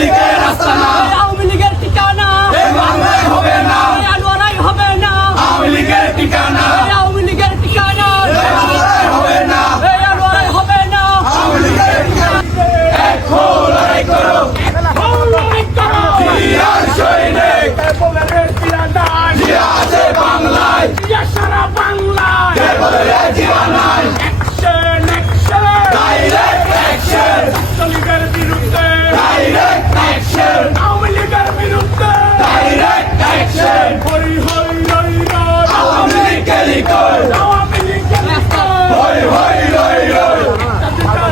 লীগের আস্তানা, আওয়ামী লীগের ঠিকানা, এই বাংলায় হবে না, আনোয়ারাই হবে না, আওয়ামী লীগের ঠিকানা, আওয়ামী লীগের ঠিকানা, এই বাংলায় হবে না, আনোয়ারাই হবে না। আওয়ামী লীগের ঠিকানা। এক হও, লড়াই করো, জিয়ার সৈনিক, জিয়া আছে বাংলায়, সারা বাংলায় কে বলে রে জিয়া নাই, ডাইরেক্ট অ্যাকশন, লীগের বিরুদ্ধে, ডাইরেক্ট অ্যাকশন, আওয়ামী লীগের বিরুদ্ধে, ডাইরেক্ট অ্যাকশন, হই হই রই রই, আওয়ামী লীগ গেলি কই, আওয়ামী লীগের হই হই রই রই,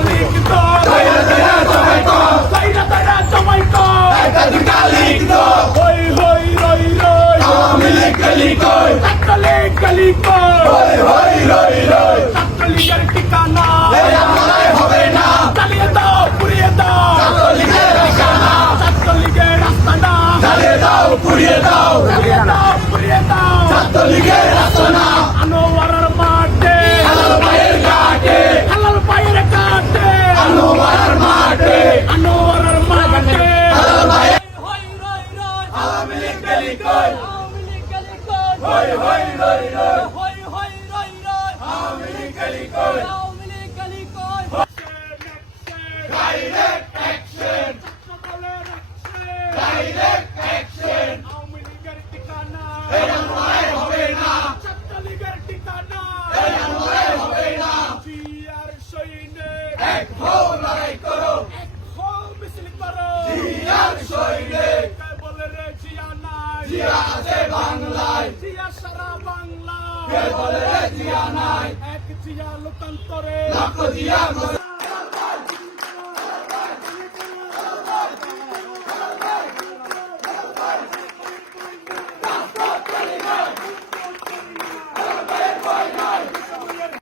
লীগ তো তাইরা তাইরা জমাই তো, তাইরা জমাই তো, একটা দুটা লীগ তো, হই হই রই রই, আওয়ামী লীগ গেলি কই, লীগ তো হই হই রই রই, লীগের ঠিকানা, এই বাংলায় হবে না, চালিয়ে দাও পুড়িয়ে দাও, লীগের ঠিকানা, লীগের আস্তানা, জ্বালিয়ে দাও পুড়িয়ে দাও, চালিয়ে দাও পুড়িয়ে দাও, লীগের আস্তানা, আনোয়ারার মাঠে, হালাল পায়ের ঘাটে, হালাল পায়ের কাটে, আনোয়ারার মাঠে, আনোয়ারার মাঠে, হালাল পায়ের, হই রই রই, আওয়ামী লীগ গেলি কই, আওয়ামী লীগ গেলি কই, হই হই রই রই, হই হই রই রই, আওয়ামী লীগ গেলি কই, আওয়ামী লীগ গেলি কই, direct action, direct action, Awami লীগের ঠিকানা, এই বাংলায় হবে না, ছাত্রলীগের ঠিকানা, এই বাংলায় হবে না, জিয়ার সৈনিক, এক হও, লড়াই করো, এক হও মিছিল করো, জিয়ার সৈনিক, কে বলে রে জিয়া নাই, জিয়া আছে বাংলায়, জিয়া সারা বাংলা, কে বলে রে জিয়া নাই, এক জিয়া লোকান্তরে, লাখো জিয়া